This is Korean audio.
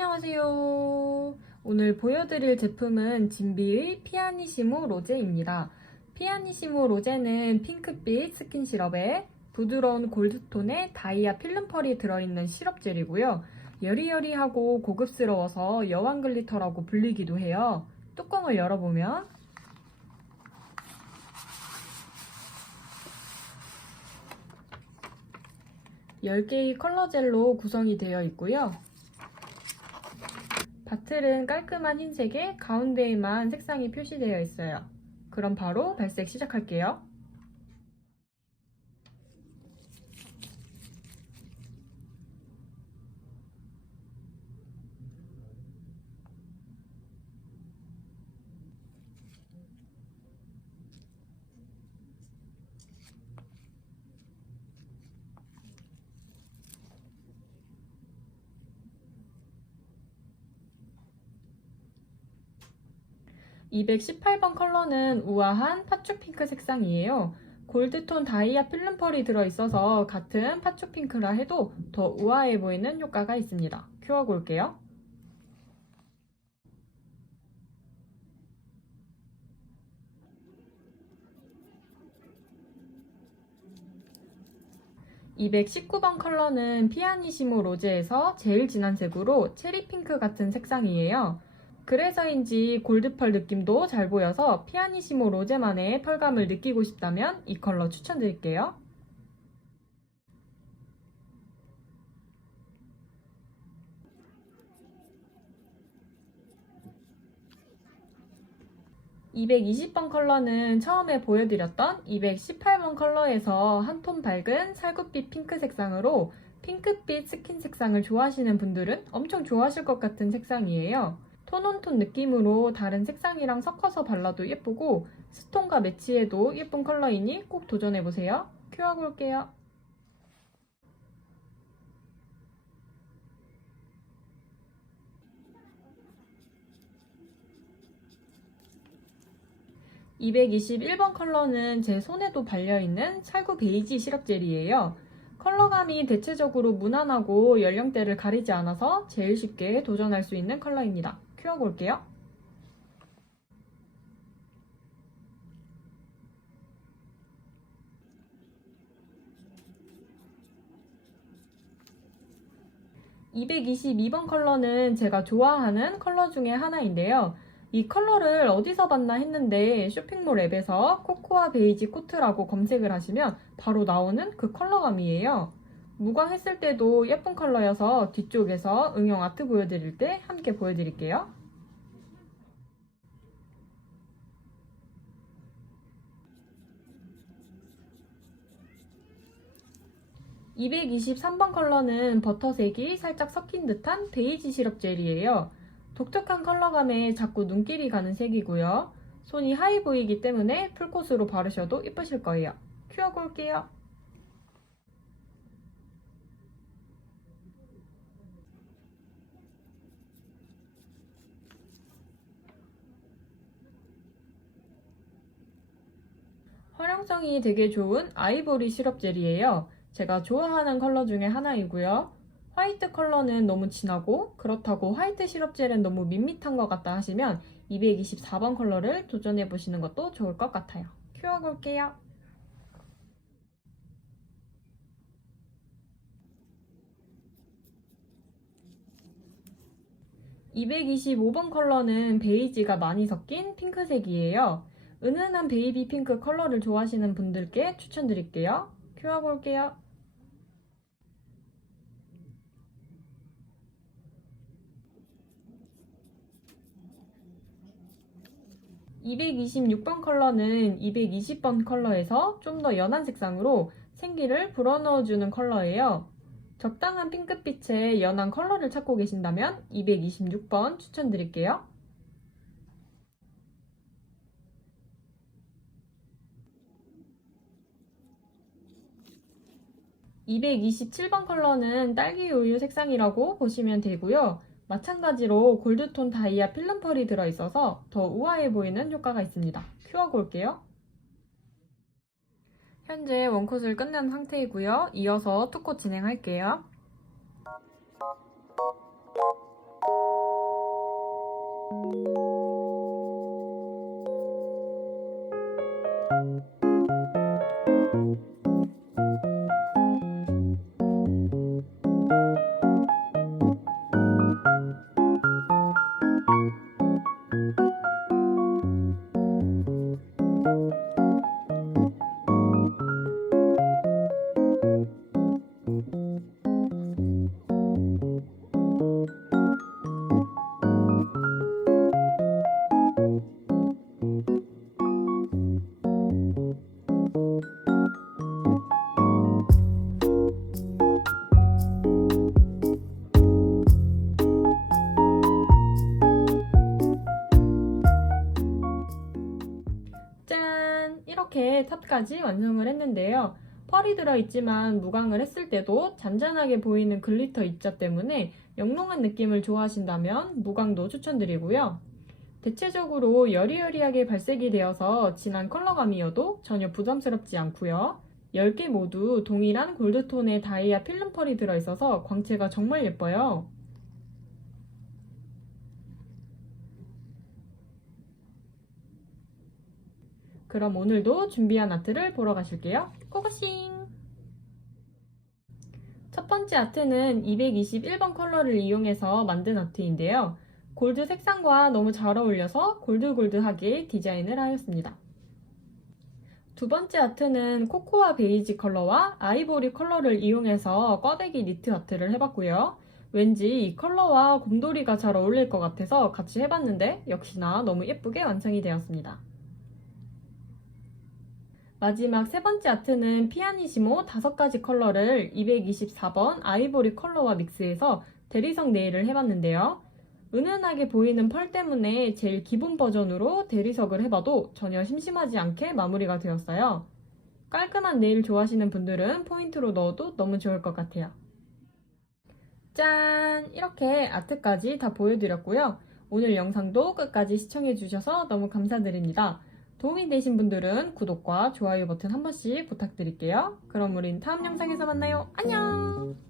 안녕하세요. 오늘 보여드릴 제품은 진비의 피아니시모 로제입니다. 피아니시모 로제는 핑크빛 스킨 시럽에 부드러운 골드톤의 다이아 필름펄이 들어있는 시럽 젤이고요. 여리여리하고 고급스러워서 여왕 글리터라고 불리기도 해요. 뚜껑을 열어보면 열 개의 컬러 젤로 구성이 되어 있고요. 바틀은 깔끔한 흰색에 가운데에만 색상이 표시되어 있어요. 그럼 바로 발색 시작할게요. (218번) 컬러는 우아한 팥죽핑크 색상이에요. 골드톤 다이아 필름펄이 들어있어서 같은 팥죽핑크라 해도 더 우아해 보이는 효과가 있습니다. 큐어고 올게요. (219번) 컬러는 피아니시모 로제에서 제일 진한 색으로 체리핑크 같은 색상이에요. 그래서인지 골드펄 느낌도 잘 보여서 피아니시모 로제만의 펄감을 느끼고 싶다면 이 컬러 추천드릴게요. (220번) 컬러는 처음에 보여드렸던 (218번) 컬러에서 한 톤 밝은 살구빛 핑크 색상으로 핑크빛 스킨 색상을 좋아하시는 분들은 엄청 좋아하실 것 같은 색상이에요. 톤온톤 느낌으로 다른 색상이랑 섞어서 발라도 예쁘고 스톤과 매치해도 예쁜 컬러이니 꼭 도전해보세요. 큐하고 올게요. (221번) 컬러는 제 손에도 발려있는 살구 베이지 시럽 젤이에요. 컬러감이 대체적으로 무난하고 연령대를 가리지 않아서 제일 쉽게 도전할 수 있는 컬러입니다. 큐어 볼게요. (222번) 컬러는 제가 좋아하는 컬러 중에 하나인데요. 이 컬러를 어디서 봤나 했는데 쇼핑몰 앱에서 코코아 베이지 코트라고 검색을 하시면 바로 나오는 그 컬러감이에요. 무광했을 때도 예쁜 컬러여서 뒤쪽에서 응용 아트 보여드릴 때 함께 보여드릴게요. (223번) 컬러는 버터색이 살짝 섞인 듯한 베이지 시럽 젤이에요. 독특한 컬러감에 자꾸 눈길이 가는 색이고요. 손이 하이 보이기 때문에 풀코스로 바르셔도 예쁘실 거예요. 큐어고 올게요. 활용성이 되게 좋은 아이보리 시럽 젤이에요. 제가 좋아하는 컬러 중에 하나이고요. 화이트 컬러는 너무 진하고 그렇다고 화이트 시럽 젤은 너무 밋밋한 것 같다 하시면 224번 컬러를 도전해 보시는 것도 좋을 것 같아요. 큐어 볼게요. (225번) 컬러는 베이지가 많이 섞인 핑크색이에요. 은은한 베이비 핑크 컬러를 좋아하시는 분들께 추천드릴게요. 큐어 볼게요. (226번) 컬러는 (220번) 컬러에서 좀 더 연한 색상으로 생기를 불어넣어주는 컬러예요. 적당한 핑크빛의 연한 컬러를 찾고 계신다면 (226번) 추천드릴게요. (227번) 컬러는 딸기 우유 색상이라고 보시면 되고요. 마찬가지로 골드톤 다이아 필름펄이 들어있어서 더 우아해 보이는 효과가 있습니다. 큐어고 올게요. 현재 원콧을 끝낸 상태이고요. 이어서 투코 진행할게요. 탑까지 완성을 했는데요. 펄이 들어있지만 무광을 했을 때도 잔잔하게 보이는 글리터 입자 때문에 영롱한 느낌을 좋아하신다면 무광도 추천드리고요. 대체적으로 여리여리하게 발색이 되어서 진한 컬러감이어도 전혀 부담스럽지 않고요. 10개 모두 동일한 골드톤의 다이아 필름 펄이 들어있어서 광채가 정말 예뻐요. 그럼 오늘도 준비한 아트를 보러 가실게요. 고고싱! 첫 번째 아트는 221번 컬러를 이용해서 만든 아트인데요. 골드 색상과 너무 잘 어울려서 골드골드하게 디자인을 하였습니다. 두 번째 아트는 코코아 베이지 컬러와 아이보리 컬러를 이용해서 꽈배기 니트 아트를 해봤고요. 왠지 이 컬러와 곰돌이가 잘 어울릴 것 같아서 같이 해봤는데 역시나 너무 예쁘게 완성이 되었습니다. 마지막 세 번째 아트는 피아니시모 다섯 가지 컬러를 224번 아이보리 컬러와 믹스해서 대리석 네일을 해봤는데요. 은은하게 보이는 펄 때문에 제일 기본 버전으로 대리석을 해봐도 전혀 심심하지 않게 마무리가 되었어요. 깔끔한 네일 좋아하시는 분들은 포인트로 넣어도 너무 좋을 것 같아요. 짠! 이렇게 아트까지 다 보여드렸고요. 오늘 영상도 끝까지 시청해주셔서 너무 감사드립니다. 도움이 되신 분들은 구독과 좋아요 버튼 한 번씩 부탁드릴게요. 그럼 우린 다음 영상에서 만나요. 안녕!